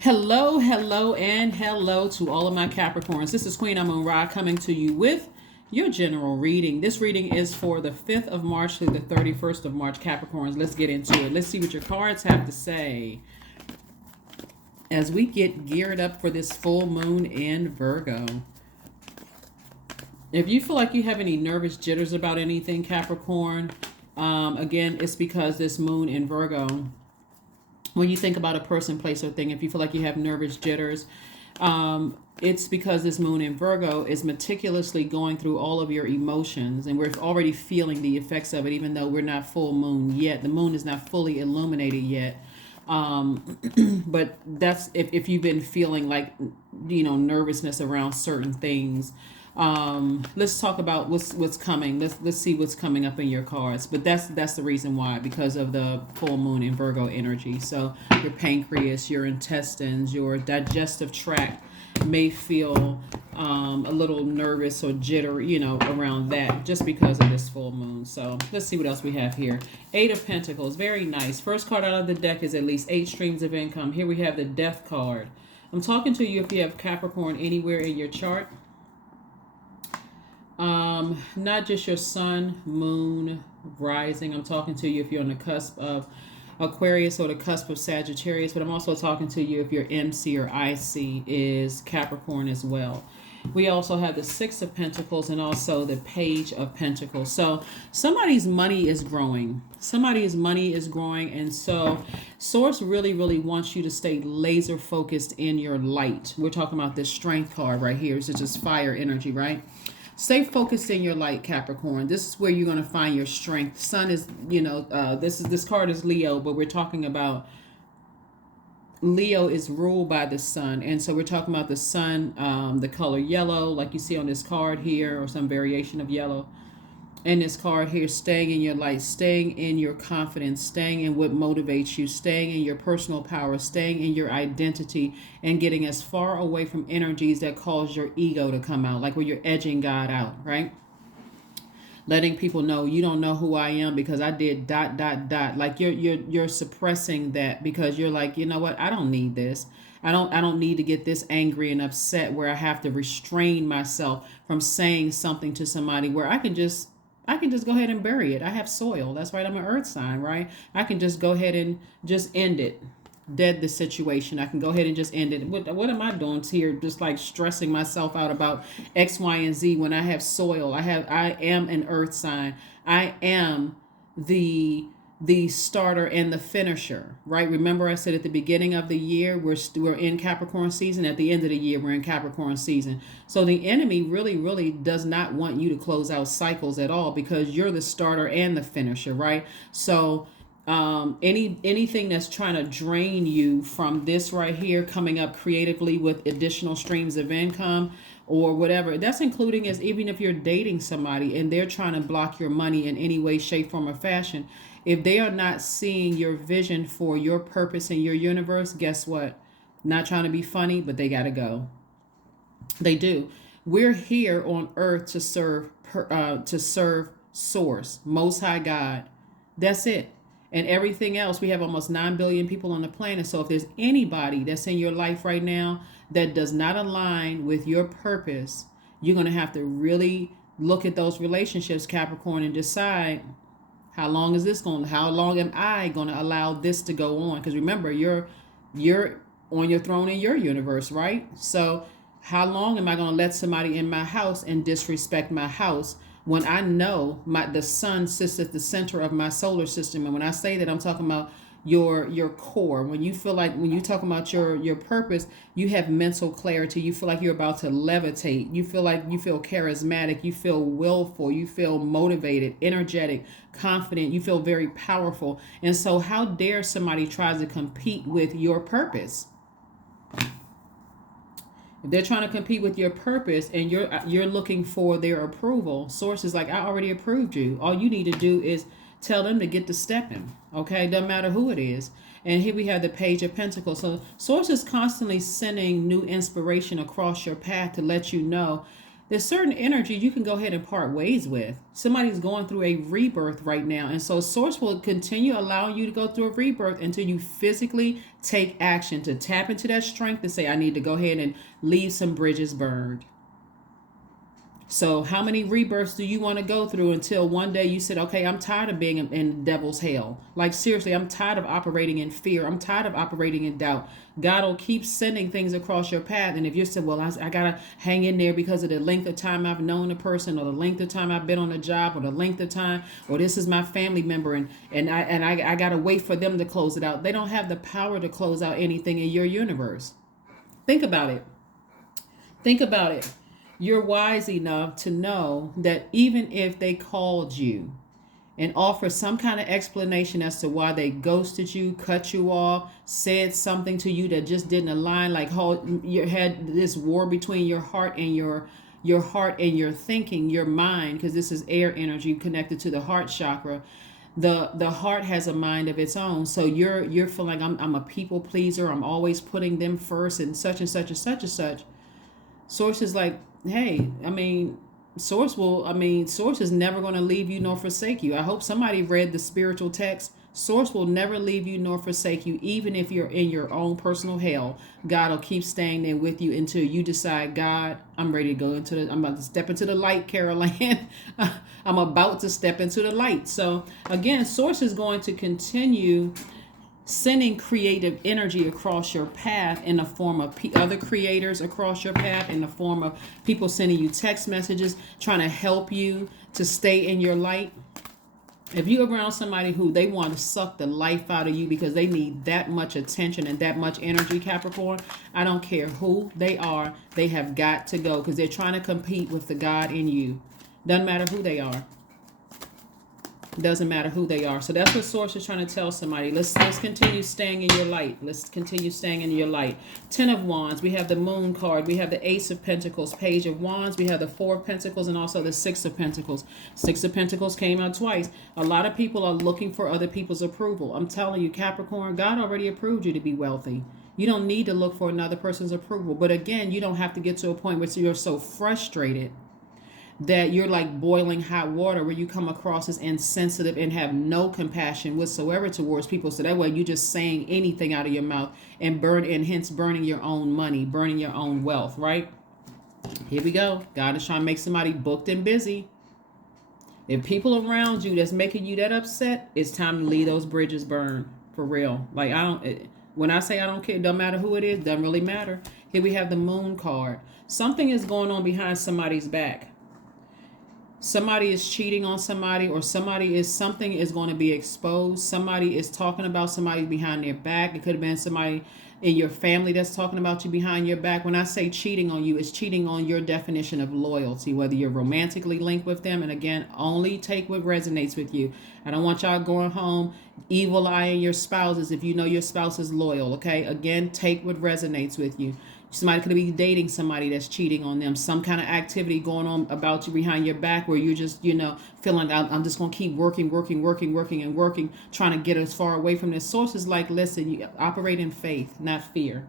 Hello, hello, and hello to all of my Capricorns. This is Queen Amun Ra coming to you with your general reading. This reading is for the 5th of March through the 31st of March, Capricorns. Let's get into it. Let's see what your cards have to say as we get geared up for this full moon in Virgo. If you feel like you have any nervous jitters about anything, Capricorn, again, it's because this moon in Virgo, when you think about a person, place, or thing, if you feel like you have nervous jitters, it's because this moon in Virgo is meticulously going through all of your emotions, and we're already feeling the effects of it, even though we're not full moon yet. The moon is not fully illuminated yet. But that's if you've been feeling like, nervousness around certain things. Let's talk about what's coming. Let's see what's coming up in your cards. But that's the reason why, because of the full moon in Virgo energy. So your pancreas, your intestines, your digestive tract may feel a little nervous or jittery, around that, just because of this full moon. So let's see what else we have here. 8 of Pentacles, very nice. First card out of the deck is at least 8 streams of income. Here we have the Death card. I'm talking to you if you have Capricorn anywhere in your chart. Not just your sun, moon, rising. I'm talking to you if you're on the cusp of Aquarius or the cusp of Sagittarius, but I'm also talking to you if your MC or IC is Capricorn as well. We also have the 6 of Pentacles and also the Page of Pentacles. So somebody's money is growing. Somebody's money is growing. And so Source really, really wants you to stay laser focused in your light. We're talking about this Strength card right here. It's just fire energy, right? Stay focused in your light, Capricorn. This is where you're going to find your strength. Sun is, this card is Leo, but we're talking about Leo is ruled by the sun. And so we're talking about the sun, the color yellow, like you see on this card here, or some variation of yellow. And this card here, staying in your light, staying in your confidence, staying in what motivates you, staying in your personal power, staying in your identity, and getting as far away from energies that cause your ego to come out, like where you're edging God out, right? Letting people know you don't know who I am because I did ... Like you're suppressing that because you're like, you know what? I don't need this. I don't need to get this angry and upset where I have to restrain myself from saying something to somebody where I can just go ahead and bury it. I have soil. That's right. I'm an earth sign, right? I can just go ahead and just end it. Dead the situation. I can go ahead and just end it. What am I doing here? Just like stressing myself out about X, Y, and Z when I have soil. I am an earth sign. I am the starter and the finisher, right? Remember I said at the beginning of the year we're in Capricorn season. At the end of the year we're in Capricorn season. So the enemy really, really does not want you to close out cycles at all because you're the starter and the finisher, right? So anything that's trying to drain you from this right here, coming up creatively with additional streams of income or whatever, that's including as even if you're dating somebody and they're trying to block your money in any way, shape, form, or fashion. If they are not seeing your vision for your purpose in your universe, guess what? Not trying to be funny, but they got to go. They do. We're here on earth to serve Source, Most High God. That's it. And everything else, we have almost 9 billion people on the planet. So if there's anybody that's in your life right now that does not align with your purpose, you're going to have to really look at those relationships, Capricorn, and decide how long am I going to allow this to go on? Because remember, you're on your throne in your universe, right? So how long am I going to let somebody in my house and disrespect my house when I know the sun sits at the center of my solar system? And when I say that, I'm talking about your core. When you talk about your purpose, you have mental clarity. You feel like you're about to levitate. You feel charismatic. You feel willful. You feel motivated, energetic, confident. You feel very powerful. And so how dare somebody try to compete with your purpose? If they're trying to compete with your purpose and you're looking for their approval, Source is like, I already approved you. All you need to do is tell them to get to stepping. Okay, doesn't matter who it is. And here we have the Page of Pentacles. So Source is constantly sending new inspiration across your path to let you know There's certain energy you can go ahead and part ways with. Somebody's going through a rebirth right now. And so Source will continue allowing you to go through a rebirth until you physically take action to tap into that strength to say, I need to go ahead and leave some bridges burned. So how many rebirths do you want to go through until one day you said, okay, I'm tired of being in devil's hell. Like seriously, I'm tired of operating in fear. I'm tired of operating in doubt. God will keep sending things across your path. And if you're saying, well, I got to hang in there because of the length of time I've known a person, or the length of time I've been on a job, or the length of time, or this is my family member, and I got to wait for them to close it out. They don't have the power to close out anything in your universe. Think about it. Think about it. You're wise enough to know that even if they called you and offered some kind of explanation as to why they ghosted you, cut you off, said something to you that just didn't align, like how you had this war between your heart and your heart and your thinking, your mind, because this is air energy connected to the heart chakra. The heart has a mind of its own. So you're feeling I'm a people pleaser. I'm always putting them first and such and such and such and such. Source is like, hey, Source is never going to leave you nor forsake you. I hope somebody read the spiritual text. Source will never leave you nor forsake you, even if you're in your own personal hell. God will keep staying there with you until you decide, God, I'm ready to go I'm about to step into the light, Caroline. I'm about to step into the light. So again, Source is going to continue sending creative energy across your path in the form of other creators across your path, in the form of people sending you text messages, trying to help you to stay in your light. If you're around somebody who they want to suck the life out of you because they need that much attention and that much energy, Capricorn, I don't care who they are, they have got to go because they're trying to compete with the God in you. Doesn't matter who they are. Doesn't matter who they are. So that's what Source is trying to tell somebody. Let's continue staying in your light. Let's continue staying in your light. 10 of Wands. We have the Moon card. We have the Ace of Pentacles. Page of Wands. We have the 4 of Pentacles and also the 6 of Pentacles. 6 of Pentacles came out twice. A lot of people are looking for other people's approval. I'm telling you, Capricorn, God already approved you to be wealthy. You don't need to look for another person's approval. But again, you don't have to get to a point where you're so frustrated that you're like boiling hot water, where you come across as insensitive and have no compassion whatsoever towards people. So that way you're just saying anything out of your mouth and hence burning your own money, burning your own wealth, right? Here we go. God is trying to make somebody booked and busy. If people around you that's making you that upset, it's time to leave those bridges burned. For real. Like when I say I don't care, it doesn't matter who it is, doesn't really matter. Here we have the Moon card. Something is going on behind somebody's back. Somebody is cheating on somebody, or something is going to be exposed. Somebody is talking about somebody behind their back. It could have been somebody in your family that's talking about you behind your back. When I say cheating on you, it's cheating on your definition of loyalty, whether you're romantically linked with them. And again, only take what resonates with you. I don't want y'all going home evil eyeing your spouses if you know your spouse is loyal. Okay, again, take what resonates with you. Somebody could be dating somebody that's cheating on them. Some kind of activity going on about you behind your back where you're just, feeling I'm just going to keep working, trying to get as far away from this. Source is like, listen, you operate in faith, not fear.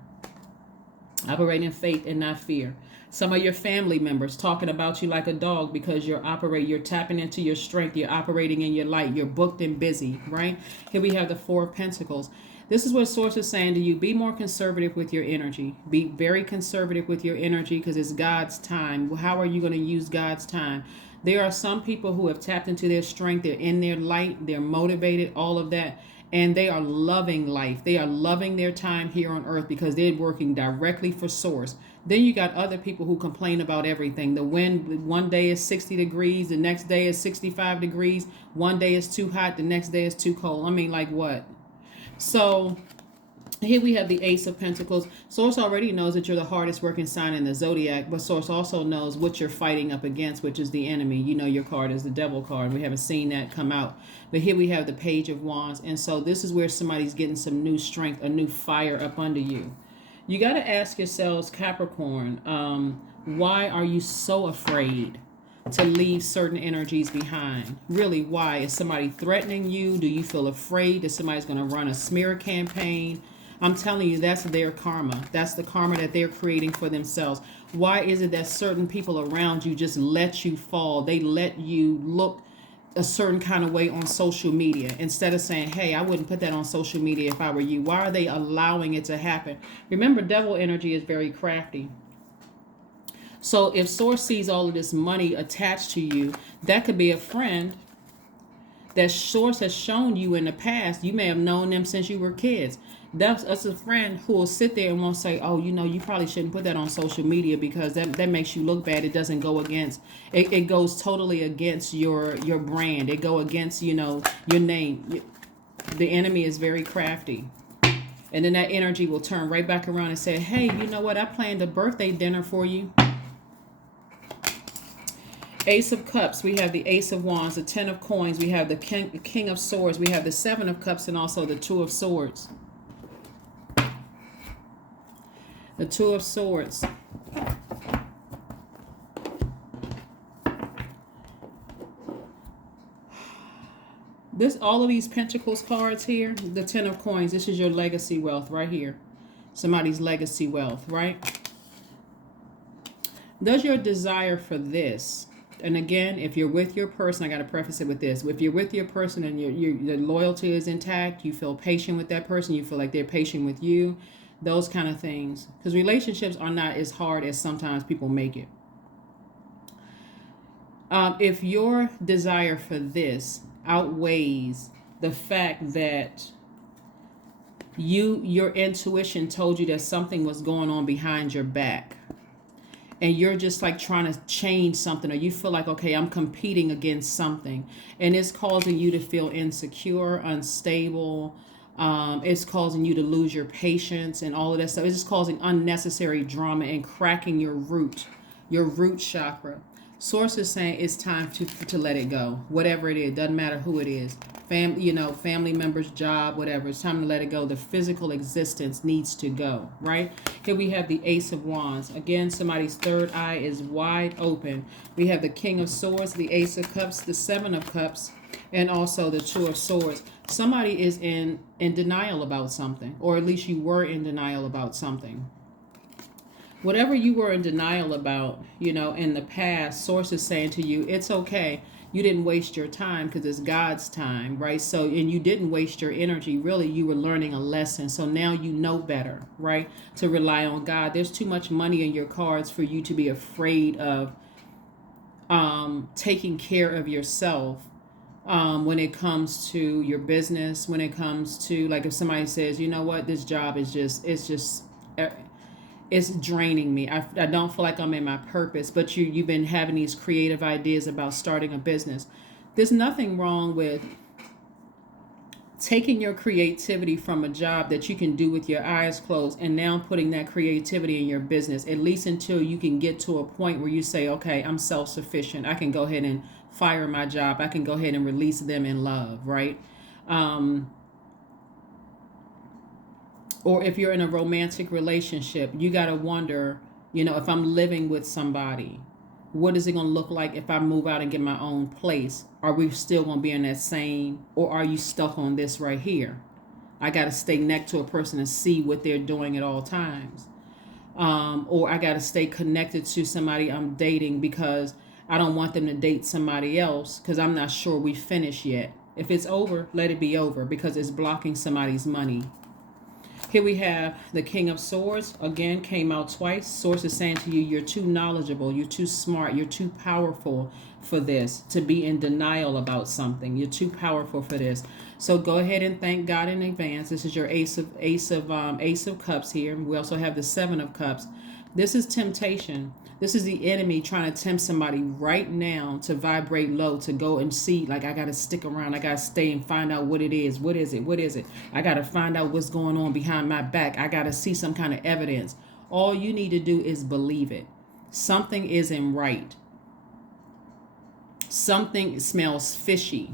Operate in faith and not fear. Some of your family members talking about you like a dog because you're tapping into your strength. You're operating in your light. You're booked and busy, right? Here we have the 4 of Pentacles. This is what Source is saying to you. Be more conservative with your energy. Be very conservative with your energy because it's God's time. How are you going to use God's time? There are some people who have tapped into their strength. They're in their light. They're motivated, all of that. And they are loving life. They are loving their time here on earth because they're working directly for Source. Then you got other people who complain about everything. The wind, one day is 60 degrees. The next day is 65 degrees. One day is too hot. The next day is too cold. I mean, like what? So here we have the Ace of Pentacles. Source already knows that you're the hardest working sign in the Zodiac, but Source also knows what you're fighting up against, which is the enemy. Your card is the Devil card. We haven't seen that come out. But here we have the Page of Wands. And so this is where somebody's getting some new strength, a new fire up under you. You got to ask yourselves, Capricorn, why are you so afraid to leave certain energies behind? Really, why? Is somebody threatening you? Do you feel afraid that somebody's going to run a smear campaign? I'm telling you, that's their karma. That's the karma that they're creating for themselves. Why is it that certain people around you just let you fall? They let you look a certain kind of way on social media instead of saying, hey, I wouldn't put that on social media if I were you. Why are they allowing it to happen? Remember, devil energy is very crafty. So if Source sees all of this money attached to you, that could be a friend that Source has shown you in the past. You may have known them since you were kids. That's a friend who will sit there and won't say, oh, you probably shouldn't put that on social media because that makes you look bad. It doesn't go against, it goes totally against your brand. It go against, your name. The enemy is very crafty. And then that energy will turn right back around and say, hey, you know what? I planned a birthday dinner for you. Ace of Cups, we have the Ace of Wands, the Ten of Coins, we have the King of Swords, we have the Seven of Cups, and also the Two of Swords. The Two of Swords. All of these Pentacles cards here, the Ten of Coins, this is your legacy wealth right here. Somebody's legacy wealth, right? Does your desire for this, and again, if you're with your person, I got to preface it with this. If you're with your person and your loyalty is intact, you feel patient with that person, you feel like they're patient with you, those kind of things. Because relationships are not as hard as sometimes people make it. If your desire for this outweighs the fact that your intuition told you that something was going on behind your back, and you're just like trying to change something, or you feel like, okay, I'm competing against something, and it's causing you to feel insecure, unstable, it's causing you to lose your patience and all of that stuff. It's just causing unnecessary drama and cracking your root chakra. Source is saying it's time to let it go. Whatever it is, doesn't matter who it is. Family members, job, whatever. It's time to let it go. The physical existence needs to go, right? Here we have the Ace of Wands. Again, somebody's third eye is wide open. We have the King of Swords, the Ace of Cups, the Seven of Cups, and also the Two of Swords. Somebody is in denial about something, or at least you were in denial about something. Whatever you were in denial about, in the past, Source is saying to you, it's okay. You didn't waste your time because it's God's time, right? So, and you didn't waste your energy. Really, you were learning a lesson. So now you know better, right? To rely on God. There's too much money in your cards for you to be afraid of taking care of yourself when it comes to your business, when it comes to, like, if somebody says, you know what, this job is it's draining me. I don't feel like I'm in my purpose, but you've been having these creative ideas about starting a business. There's nothing wrong with taking your creativity from a job that you can do with your eyes closed and now putting that creativity in your business, at least until you can get to a point where you say, okay, I'm self-sufficient. I can go ahead and fire my job. I can go ahead and release them in love, right? Or if you're in a romantic relationship, you got to wonder, if I'm living with somebody, what is it going to look like if I move out and get my own place? Are we still going to be in that same, or are you stuck on this right here? I got to stay next to a person and see what they're doing at all times. Or I got to stay connected to somebody I'm dating because I don't want them to date somebody else because I'm not sure we finished yet. If it's over, let it be over because it's blocking somebody's money. Here we have the King of Swords. Again, came out twice. Source is saying to you, you're too knowledgeable, you're too smart, you're too powerful for this, to be in denial about something. You're too powerful for this. So go ahead and thank God in advance. This is your Ace of Cups here. We also have the Seven of Cups. This is temptation. This is the enemy trying to tempt somebody right now to vibrate low, to go and see, like, I got to stick around. I got to stay and find out what it is. What is it? What is it? I got to find out what's going on behind my back. I got to see some kind of evidence. All you need to do is believe it. Something isn't right. Something smells fishy.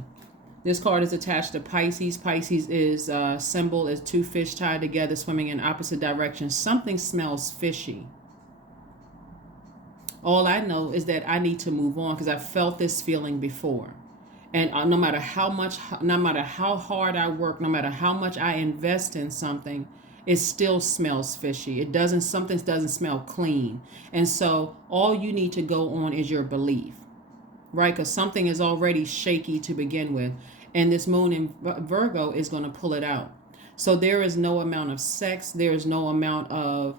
This card is attached to Pisces. Pisces is symbol is two fish tied together, swimming in opposite directions. Something smells fishy. All I know is that I need to move on because I felt this feeling before. And no matter how hard I work, no matter how much I invest in something, it still smells fishy. Something doesn't smell clean. And so all you need to go on is your belief, right? Because something is already shaky to begin with. And this moon in Virgo is going to pull it out. So there is no amount of sex. There is no amount of,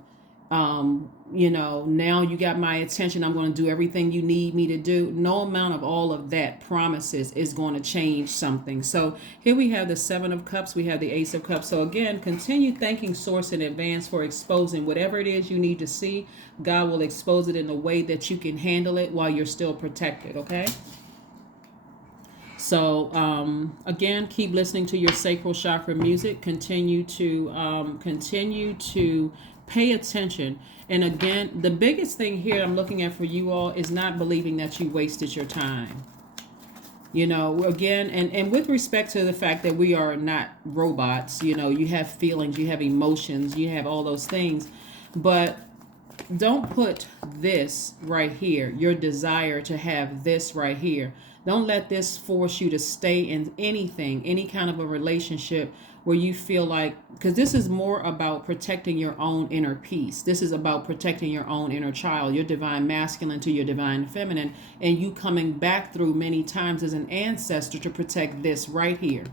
now you got my attention. I'm going to do everything you need me to do. No amount of all of that promises is going to change something. So here we have the Seven of Cups. We have the Ace of Cups. So again, continue thanking Source in advance for exposing whatever it is you need to see. God will expose it in a way that you can handle it while you're still protected. Okay. So again, keep listening to your sacral chakra music. Continue to pay attention. And again, the biggest thing here I'm looking at for you all is not believing that you wasted your time. Again, and with respect to the fact that we are not robots, you have feelings, you have emotions, you have all those things, but don't put this right here, your desire to have this right here. Don't let this force you to stay in anything, any kind of a relationship where you feel like, because this is more about protecting your own inner peace. This is about protecting your own inner child, your divine masculine to your divine feminine, and you coming back through many times as an ancestor to protect this right here,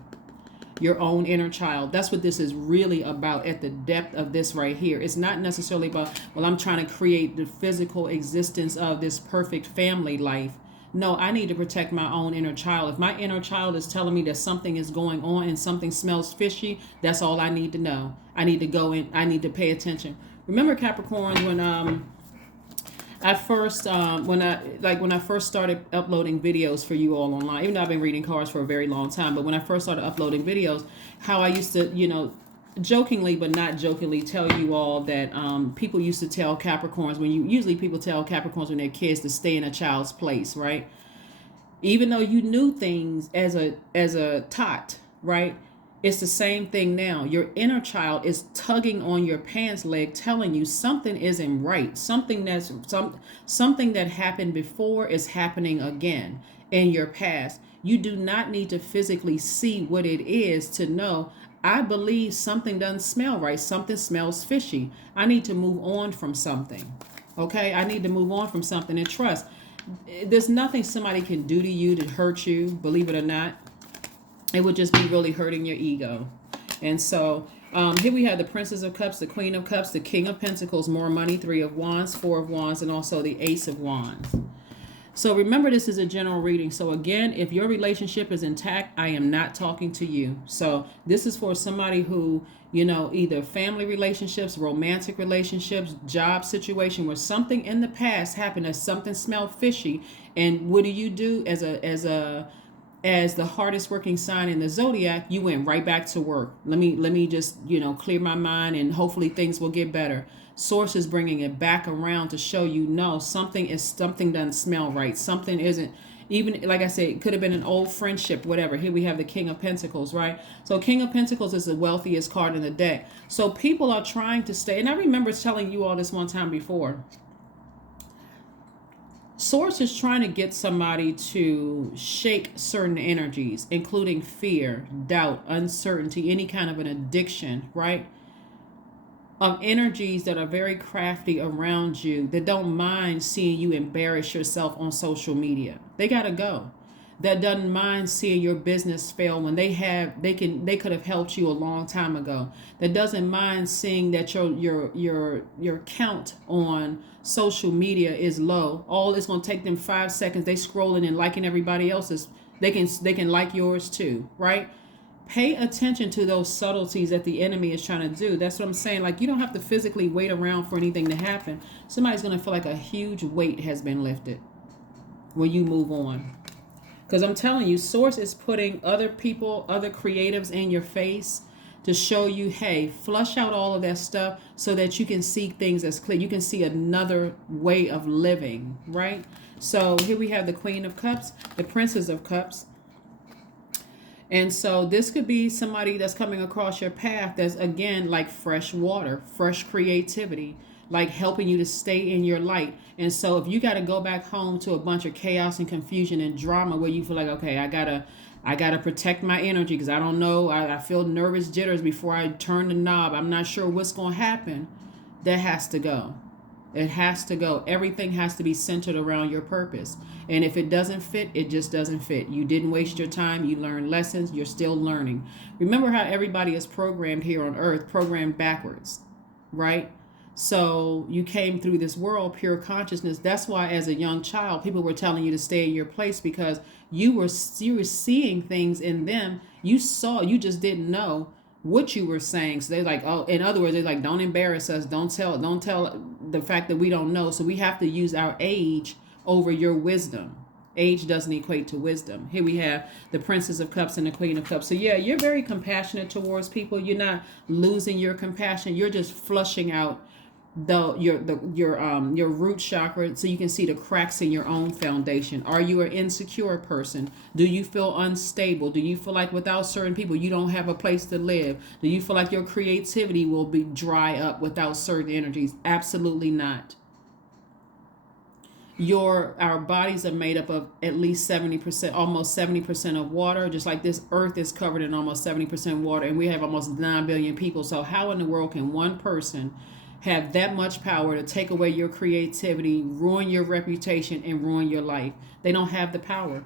your own inner child. That's what this is really about at the depth of this right here. It's not necessarily about, well, I'm trying to create the physical existence of this perfect family life. No, I need to protect my own inner child. If my inner child is telling me that something is going on and something smells fishy, that's all I need to know. I need to go in. I need to pay attention. Remember, Capricorns, when when I first started uploading videos for you all online, even though I've been reading cards for a very long time, but when I first started uploading videos, how I used to, jokingly but not jokingly tell you all that people used to tell Capricorns people tell Capricorns when they're kids to stay in a child's place, right? Even though you knew things as a tot, right? It's the same thing now. Your inner child is tugging on your pants leg, telling you something isn't right. Something that happened before is happening again in your past. You do not need to physically see what it is to know, I believe something doesn't smell right. Something smells fishy. I need to move on from something. Okay? I need to move on from something and trust. There's nothing somebody can do to you to hurt you, believe it or not. It would just be really hurting your ego. And so here we have the Princess of Cups, the Queen of Cups, the King of Pentacles, more money, Three of Wands, Four of Wands, and also the Ace of Wands. So remember, this is a general reading. So again, if your relationship is intact, I am not talking to you. So this is for somebody who, either family relationships, romantic relationships, job situation where something in the past happened, as something smelled fishy. And what do you do as the hardest working sign in the Zodiac? You went right back to work. Let me just, clear my mind and hopefully things will get better. Source is bringing it back around to show you, no, something doesn't smell right. Something isn't, even like I said, it could have been an old friendship, whatever. Here we have the King of Pentacles, right? So King of Pentacles is the wealthiest card in the deck. So people are trying to stay, and I remember telling you all this one time before. Source is trying to get somebody to shake certain energies, including fear, doubt, uncertainty, any kind of an addiction, right? Of energies that are very crafty around you, that don't mind seeing you embarrass yourself on social media. They gotta go. That doesn't mind seeing your business fail when they could have helped you a long time ago. That doesn't mind seeing that your count on social media is low. All it's gonna take them 5 seconds. They scrolling and liking everybody else's. They can like yours too, right? Pay attention to those subtleties that the enemy is trying to do. That's what I'm saying. Like, you don't have to physically wait around for anything to happen. Somebody's going to feel like a huge weight has been lifted when you move on. Because I'm telling you, Source is putting other people, other creatives in your face to show you, hey, flush out all of that stuff so that you can see things as clear. You can see another way of living, right? So here we have the Queen of Cups, the Princess of Cups. And so this could be somebody that's coming across your path that's, again, like fresh water, fresh creativity, like helping you to stay in your light. And so if you got to go back home to a bunch of chaos and confusion and drama where you feel like, okay, I gotta I got to protect my energy because I don't know. I feel nervous jitters before I turn the knob. I'm not sure what's going to happen. That has to go. It has to go. Everything has to be centered around your purpose. And if it doesn't fit, it just doesn't fit. You didn't waste your time. You learned lessons. You're still learning. Remember how everybody is programmed here on earth, programmed backwards, right? So you came through this world, pure consciousness. That's why as a young child, people were telling you to stay in your place because you were seeing things in them. You saw, you just didn't know what you were saying. So they're like, oh, in other words, they're like, don't embarrass us. Don't tell the fact that we don't know. So we have to use our age over your wisdom. Age doesn't equate to wisdom. Here we have the Princess of Cups and the Queen of Cups. So yeah, you're very compassionate towards people. You're not losing your compassion. You're just flushing out your root chakra so you can see the cracks in your own foundation. Are you an insecure person? Do you feel unstable? Do you feel like without certain people you don't have a place to live? Do you feel like your creativity will be dry up without certain energies? Absolutely not. Our bodies are made up of at least 70%, almost 70% of water. Just like this earth is covered in almost 70% water, and we have almost 9 billion people. So how in the world can one person have that much power to take away your creativity, ruin your reputation, and ruin your life? They don't have the power.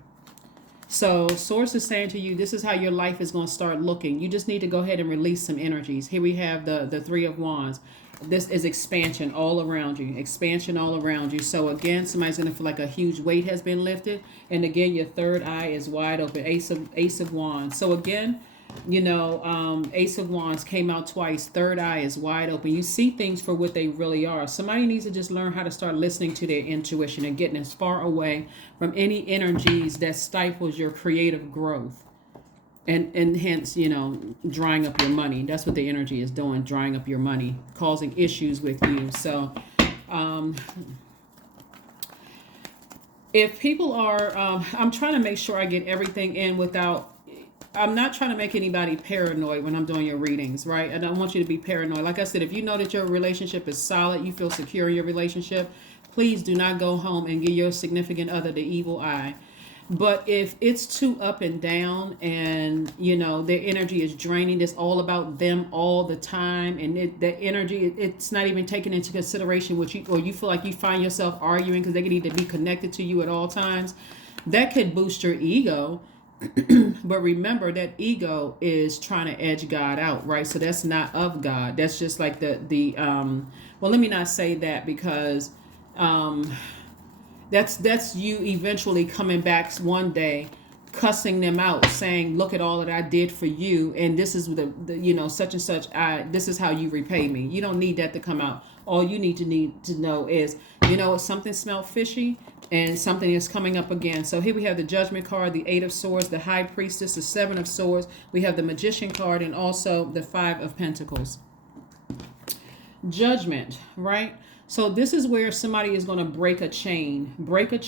So Source is saying to you, this is how your life is going to start looking. You just need to go ahead and release some energies. Here we have the Three of Wands. This is expansion all around you. Expansion all around you. So again, somebody's going to feel like a huge weight has been lifted. And again, your third eye is wide open. Ace of Wands. So again, Ace of Wands came out twice. Third eye is wide open. You see things for what they really are. Somebody needs to just learn how to start listening to their intuition and getting as far away from any energies that stifles your creative growth. And hence, drying up your money. That's what the energy is doing, drying up your money, causing issues with you. So if people are, I'm trying to make sure I get everything in without, I'm not trying to make anybody paranoid when I'm doing your readings, right? I don't want you to be paranoid. Like I said, if you know that your relationship is solid, you feel secure in your relationship, please do not go home and give your significant other the evil eye. But if it's too up and down and, their energy is draining, it's all about them all the time. And the energy, it's not even taken into consideration what you, or you feel like you find yourself arguing because they can need to be connected to you at all times. That could boost your ego. But remember that ego is trying to edge God out, right? So that's not of God. That's just like well, let me not say that because, that's you eventually coming back one day, cussing them out, saying, look at all that I did for you. And this is the such and such. This is how you repay me. You don't need that to come out. All you need to know is, something smelled fishy and something is coming up again. So here we have the Judgment card, the Eight of Swords, the High Priestess, the Seven of Swords. We have the Magician card and also the Five of Pentacles. Judgment, right? So this is where somebody is going to break a chain, break a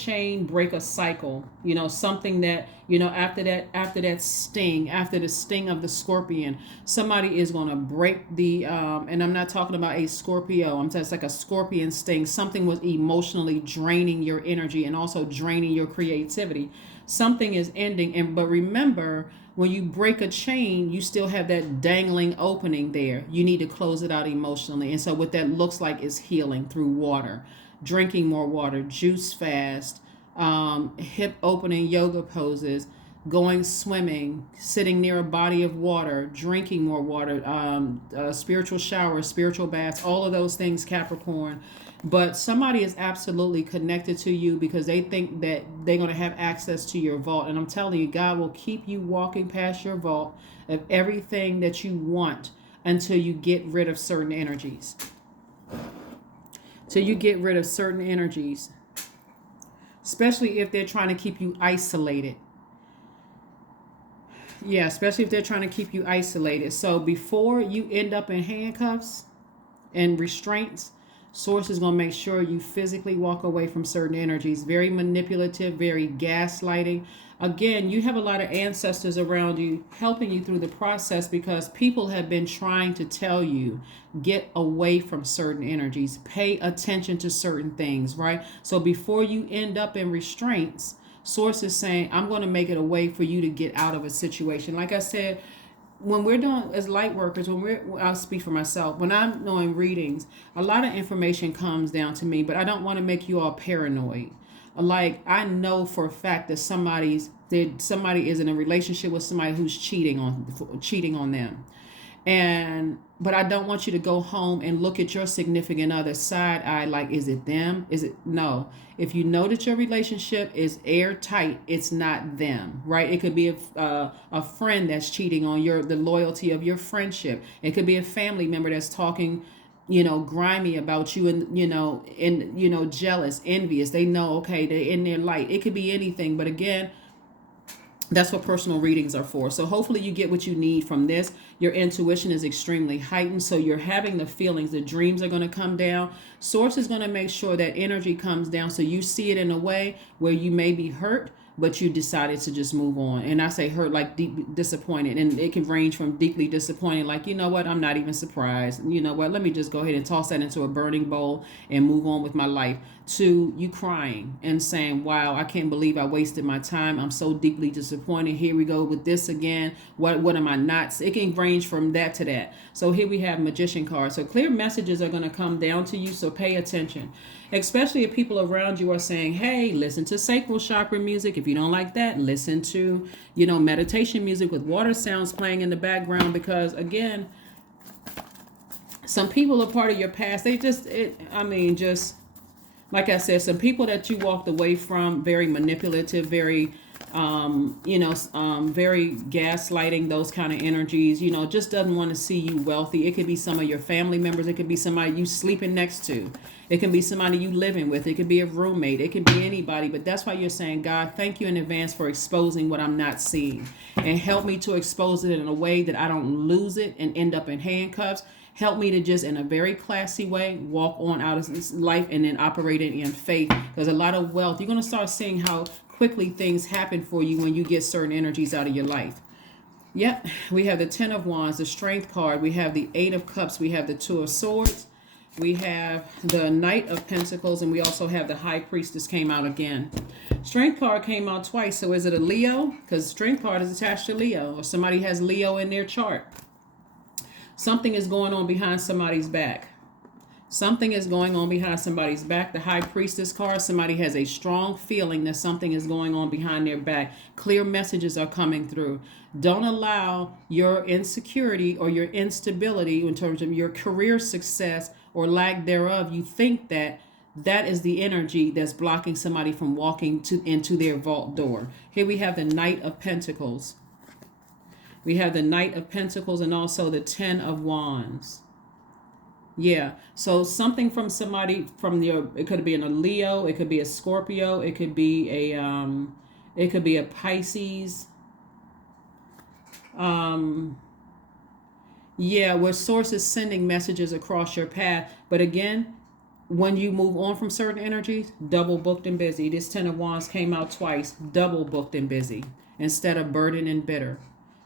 cycle, something that, after the sting of the scorpion, somebody is going to break and I'm not talking about a Scorpio. I'm just like a scorpion sting. Something was emotionally draining your energy and also draining your creativity. Something is ending. But remember, when you break a chain, you still have that dangling opening there. You need to close it out emotionally. And so what that looks like is healing through water, drinking more water, juice fast, hip opening yoga poses, going swimming, sitting near a body of water, drinking more water, spiritual showers, spiritual baths, all of those things, Capricorn. But somebody is absolutely connected to you because they think that they're going to have access to your vault. And I'm telling you, God will keep you walking past your vault of everything that you want until you get rid of certain energies. Till you get rid of certain energies, especially if they're trying to keep you isolated. Yeah, especially if they're trying to keep you isolated. So before you end up in handcuffs and restraints, Source is going to make sure you physically walk away from certain energies. Very manipulative, very gaslighting. Again, you have a lot of ancestors around you helping you through the process because people have been trying to tell you, get away from certain energies, pay attention to certain things, right? So before you end up in restraints, Source is saying, I'm going to make it a way for you to get out of a situation. Like I said, when we're doing as light workers, I'll speak for myself, when I'm doing readings, a lot of information comes down to me, but I don't want to make you all paranoid. Like, I know for a fact that somebody is in a relationship with somebody who's cheating on them. But I don't want you to go home and look at your significant other side eye like, is it them? Is it no? If you know that your relationship is airtight, it's not them, right? It could be a friend that's cheating on the loyalty of your friendship. It could be a family member that's talking, grimy about you, and jealous, envious. They know, okay, they're in their light. It could be anything, but again, that's what personal readings are for. So hopefully you get what you need from this. Your intuition is extremely heightened. So you're having the feelings, the dreams are going to come down. Source is going to make sure that energy comes down so you see it in a way where you may be hurt, but you decided to just move on. And I say hurt like deep disappointed. And it can range from deeply disappointed, like, you know what, I'm not even surprised. You know what, let me just go ahead and toss that into a burning bowl and move on with my life. To you crying and saying, wow, I can't believe I wasted my time. I'm so deeply disappointed. Here we go with this again. What am I not? It can range from that to that. So here we have Magician card. So clear messages are going to come down to you. So pay attention, especially if people around you are saying, hey, listen to sacral chakra music. If you don't like that, listen to, meditation music with water sounds playing in the background, because again, some people are part of your past. Just like I said, some people that you walked away from, very manipulative, very, very gaslighting, those kind of energies, just doesn't want to see you wealthy. It could be some of your family members. It could be somebody you sleeping next to. It can be somebody you living with. It could be a roommate. It could be anybody. But that's why you're saying, God, thank you in advance for exposing what I'm not seeing, and help me to expose it in a way that I don't lose it and end up in handcuffs. Help me to just, in a very classy way, walk on out of this life and then operating in faith. Because a lot of wealth, you're going to start seeing how quickly things happen for you when you get certain energies out of your life. Yep, we have the 10 of Wands, the Strength card. We have the 8 of Cups. We have the 2 of Swords. We have the Knight of Pentacles. And we also have the High Priestess came out again. Strength card came out twice. So is it a Leo? Because Strength card is attached to Leo. Or somebody has Leo in their chart. Something is going on behind somebody's back. Something is going on behind somebody's back. The High Priestess card, somebody has a strong feeling that something is going on behind their back. Clear messages are coming through. Don't allow your insecurity or your instability in terms of your career success or lack thereof. You think that is the energy that's blocking somebody from walking into their vault door. Here we have the Knight of Pentacles. We have the Knight of Pentacles and also the 10 of Wands. Yeah. So something from somebody it could be a Leo, it could be a Scorpio, it could be a Pisces. Where source is sending messages across your path. But again, when you move on from certain energies, double booked and busy. This 10 of Wands came out twice, double booked and busy instead of burdened and bitter.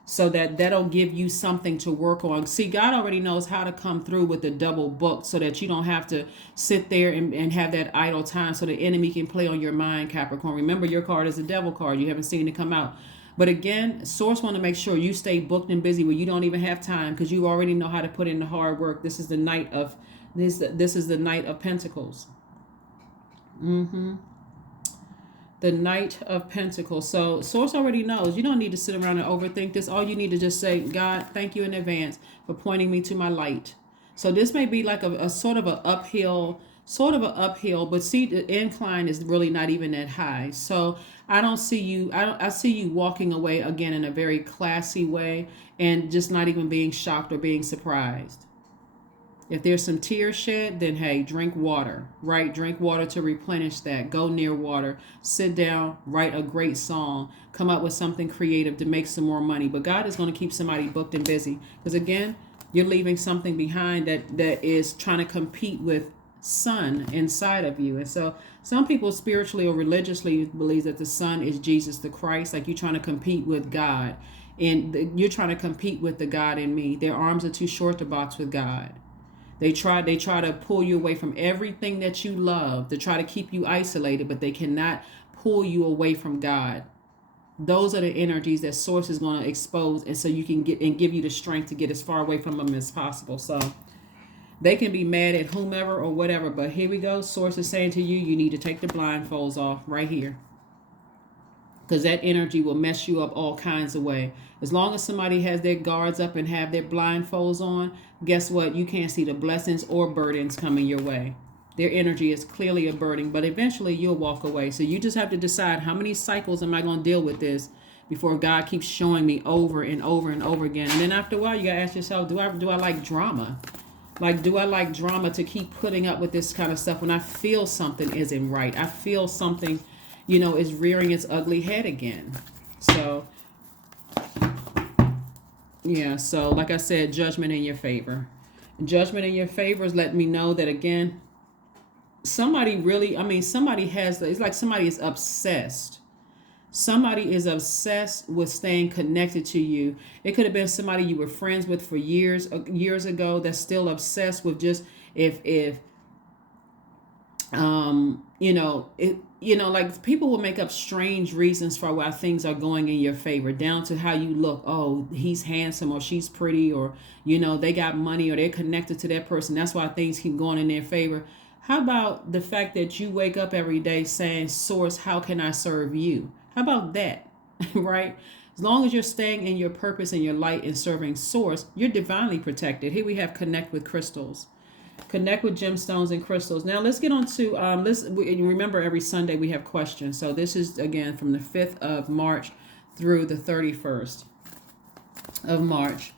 So that'll give you something to work on. See, God already knows how to come through with the double book so that you don't have to sit there and have that idle time so the enemy can play on your mind, Capricorn. Remember, your card is a devil card. You haven't seen it come out. But again, source want to make sure you stay booked and busy where you don't even have time, because you already know how to put in the hard work. This is the Knight of Pentacles. The Knight of Pentacles. So source already knows. You don't need to sit around and overthink this. All you need to just say, God, thank you in advance for pointing me to my light. So this may be like a sort of an uphill, but see, the incline is really not even that high. So I see you walking away again in a very classy way and just not even being shocked or being surprised. If there's some tears shed, then hey, drink water, right? Drink water to replenish that. Go near water. Sit down, write a great song. Come up with something creative to make some more money. But God is going to keep somebody booked and busy. Because again, you're leaving something behind that is trying to compete with sun inside of you. And so some people spiritually or religiously believe that the sun is Jesus the Christ. Like you're trying to compete with God. And you're trying to compete with the God in me. Their arms are too short to box with God. They try to pull you away from everything that you love, to try to keep you isolated, but they cannot pull you away from God. Those are the energies that Source is going to expose, and so you can get and give you the strength to get as far away from them as possible. So they can be mad at whomever or whatever, but here we go. Source is saying to you, you need to take the blindfolds off right here, because that energy will mess you up all kinds of way. As long as somebody has their guards up and have their blindfolds on, guess what? You can't see the blessings or burdens coming your way. Their energy is clearly a burden, but eventually you'll walk away. So you just have to decide, how many cycles am I going to deal with this before God keeps showing me over and over and over again. And then after a while, you got to ask yourself, do I like drama? Like, do I like drama to keep putting up with this kind of stuff when I feel something isn't right? I feel something, is rearing its ugly head again. So, yeah. So like I said, judgment in your favor. Judgment in your favor is letting me know that, again, somebody has, it's like somebody is obsessed. Somebody is obsessed with staying connected to you. It could have been somebody you were friends with for years ago that's still obsessed with just like people will make up strange reasons for why things are going in your favor, down to how you look. Oh, he's handsome, or she's pretty, or they got money, or they're connected to that person. That's why things keep going in their favor. How about the fact that you wake up every day saying, Source, how can I serve you? How about that? Right? As long as you're staying in your purpose and your light and serving Source, you're divinely protected. Here we have connect with crystals. Connect with gemstones and crystals. Now let's get on to, remember every Sunday we have questions. So this is, again, from the 5th of March through the 31st of March.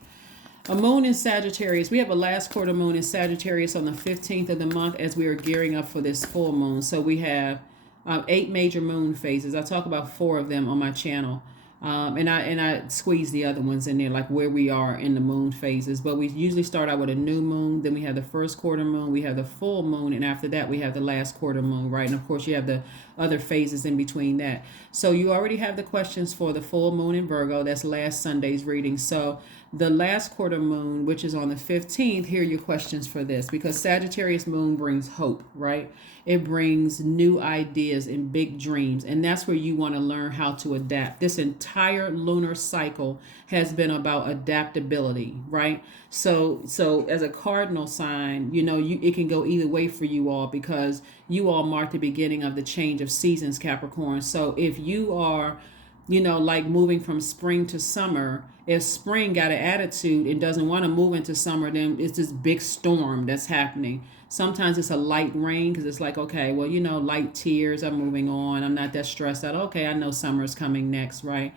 A moon in Sagittarius. We have a last quarter moon in Sagittarius on the 15th of the month as we are gearing up for this full moon. So we have 8 major moon phases. I talk about 4 of them on my channel. And I squeeze the other ones in there, like where we are in the moon phases. But we usually start out with a new moon, then we have the first quarter moon, we have the full moon, and after that we have the last quarter moon, right? And of course you have the other phases in between that. So you already have the questions for the full moon in Virgo. That's last Sunday's reading. So the last quarter moon, which is on the 15th, here are your questions for this, because Sagittarius moon brings hope, right? It brings new ideas and big dreams, and that's where you want to learn how to adapt. This entire lunar cycle has been about adaptability, right? So as a cardinal sign, it can go either way for you all, because you all mark the beginning of the change of seasons, Capricorn. So if you are like moving from spring to summer, if spring got an attitude and doesn't want to move into summer, then it's this big storm that's happening. Sometimes it's a light rain, because it's like, okay, well, light tears, I'm moving on. I'm not that stressed out. Okay, I know summer is coming next, right?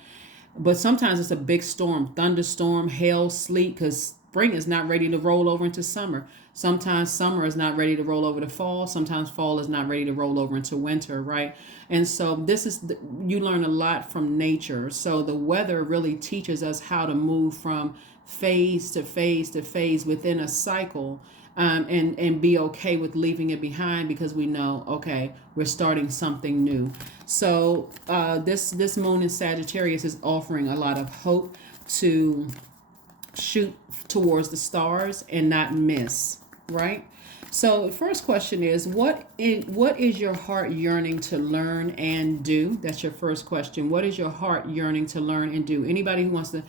But sometimes it's a big storm, thunderstorm, hail, sleet, because spring is not ready to roll over into summer. Sometimes summer is not ready to roll over to fall. Sometimes fall is not ready to roll over into winter, right? And so you learn a lot from nature. So the weather really teaches us how to move from phase to phase to phase within a cycle, and be okay with leaving it behind, because we know, okay, we're starting something new. So this moon in Sagittarius is offering a lot of hope to shoot towards the stars and not miss, right? So first question is, what is your heart yearning to learn and do? That's your first question. What is your heart yearning to learn and do? Anybody who wants to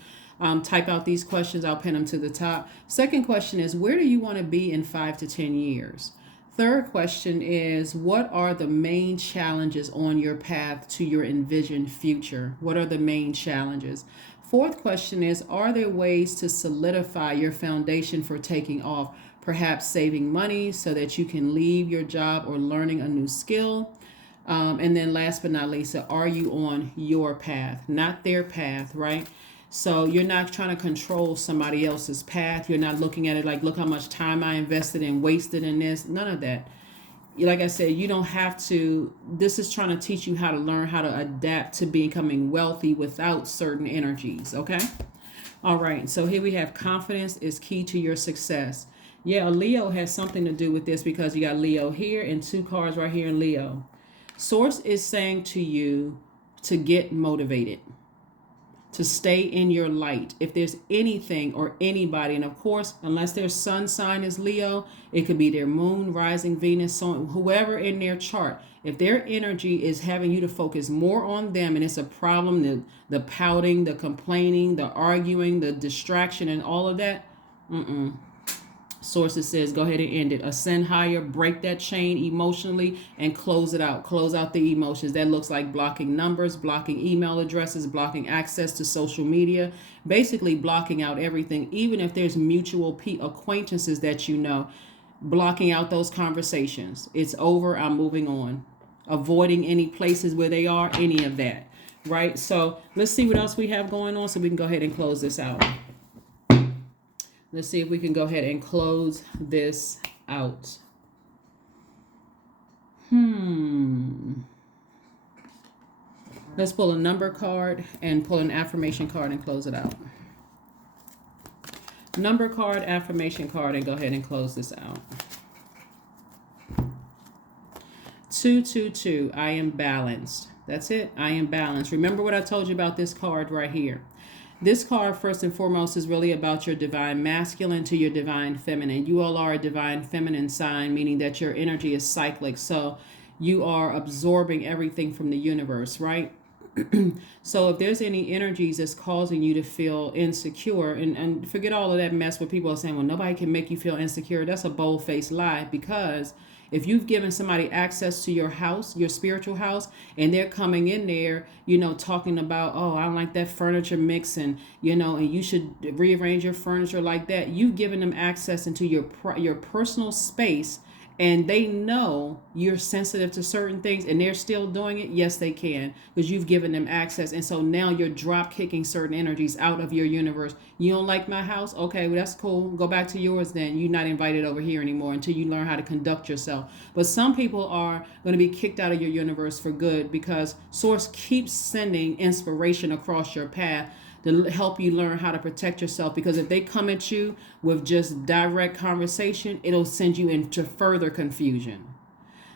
type out these questions, I'll pin them to the top. Second question is, where do you want to be in 5 to 10 years? Third question is, what are the main challenges on your path to your envisioned future? What are the main challenges? Fourth question is, are there ways to solidify your foundation for taking off? Perhaps saving money so that you can leave your job or learning a new skill. And then last but not least, are you on your path, not their path, right? So you're not trying to control somebody else's path. You're not looking at it like, look how much time I invested and wasted in this. None of that. Like I said, you don't have to. This is trying to teach you how to learn how to adapt to becoming wealthy without certain energies. Okay. All right. So here we have confidence is key to your success. Yeah, a Leo has something to do with this, because you got Leo here and 2 cards right here in Leo. Source is saying to you to get motivated, to stay in your light. If there's anything or anybody, and of course, unless their sun sign is Leo, it could be their moon, rising Venus, so whoever in their chart. If their energy is having you to focus more on them and it's a problem, the pouting, the complaining, the arguing, the distraction, and all of that, Sources says go ahead and end it. Ascend higher, break that chain emotionally, and close it out. Close out the emotions. That looks like blocking numbers, blocking email addresses, blocking access to social media, basically blocking out everything. Even if there's mutual acquaintances that you know, blocking out those conversations. It's over. I'm moving on. Avoiding any places where they are, any of that. Right? So let's see what else we have going on so we can go ahead and close this out. Let's see if we can go ahead and close this out. Let's pull a number card and pull an affirmation card and close it out. Number card, affirmation card, and go ahead and close this out. 222, I am balanced. That's it. I am balanced. Remember what I told you about this card right here. This card, first and foremost, is really about your divine masculine to your divine feminine. You all are a divine feminine sign, meaning that your energy is cyclic. So you are absorbing everything from the universe, right? So if there's any energies that's causing you to feel insecure, and forget all of that mess where people are saying, well, nobody can make you feel insecure. That's a bold-faced lie, because if you've given somebody access to your house, your spiritual house, and they're coming in there, talking about, oh, I don't like that furniture mix, and, and you should rearrange your furniture like that. You've given them access into your personal space, and they know you're sensitive to certain things, and they're still doing it. Yes, they can, because you've given them access. And so now you're drop kicking certain energies out of your universe. You don't like my house? Okay, well, that's cool. Go back to yours then. You're not invited over here anymore until you learn how to conduct yourself. But some people are going to be kicked out of your universe for good, because Source keeps sending inspiration across your path to help you learn how to protect yourself. Because if they come at you with just direct conversation, it'll send you into further confusion.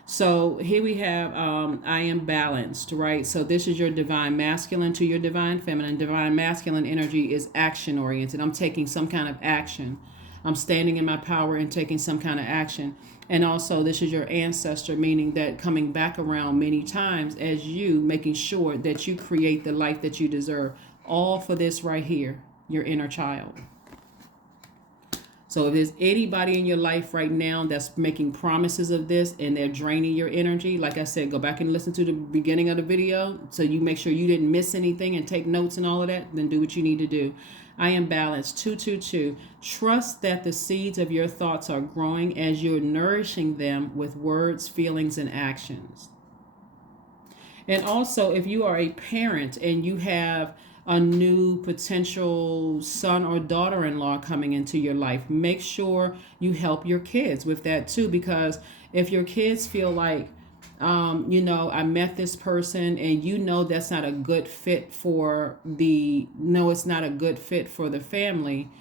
So here we have, I am balanced, right? So this is your divine masculine to your divine feminine. Divine masculine energy is action oriented. I'm taking some kind of action. I'm standing in my power and taking some kind of action. And also this is your ancestor, meaning that coming back around many times as you, making sure that you create the life that you deserve. All for this right here, your inner child. So if there's anybody in your life right now that's making promises of this and they're draining your energy, like I said, go back and listen to the beginning of the video so you make sure you didn't miss anything and take notes and all of that. Then do what you need to do. I am balanced. 222. Trust that the seeds of your thoughts are growing as you're nourishing them with words, feelings, and actions. And also, if you are a parent and you have a new potential son or daughter-in-law coming into your life, make sure you help your kids with that too, because if your kids feel like, I met this person and that's not a good fit for it's not a good fit for the family,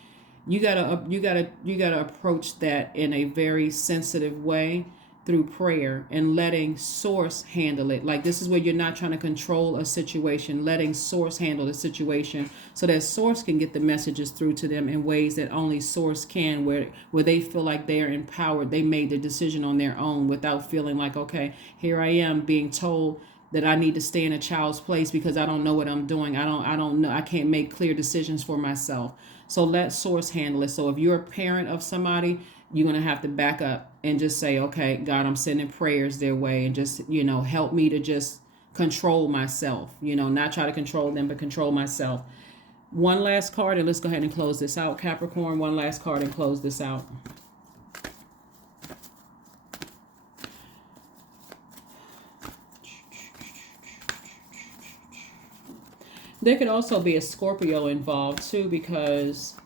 you gotta approach that in a very sensitive way, through prayer and letting Source handle it. Like, this is where you're not trying to control a situation, letting Source handle the situation so that Source can get the messages through to them in ways that only Source can, where they feel like they are empowered. They made the decision on their own without feeling like, okay, here I am being told that I need to stay in a child's place because I don't know what I'm doing. I don't know. I can't make clear decisions for myself. So let Source handle it. So if you're a parent of somebody, you're going to have to back up and just say, okay, God, I'm sending prayers their way, and just, help me to just control myself, not try to control them, but control myself. One last card, and let's go ahead and close this out, Capricorn. One last card and close this out. There could also be a Scorpio involved too, because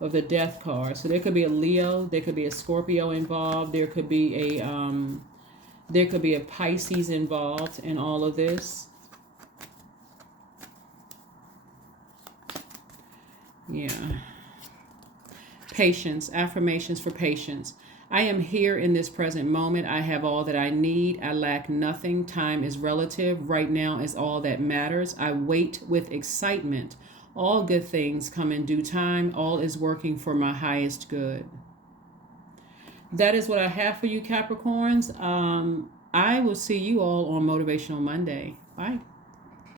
of the Death card. So there could be a Leo, there could be a Scorpio involved, there could be a Pisces involved in all of this. Yeah. Patience, affirmations for patience. I am here in this present moment. I have all that I need. I lack nothing. Time is relative. Right now is all that matters. I wait with excitement All good things come in due time. All is working for my highest good. That is what I have for you, Capricorns. I will see you all on Motivational Monday. Bye.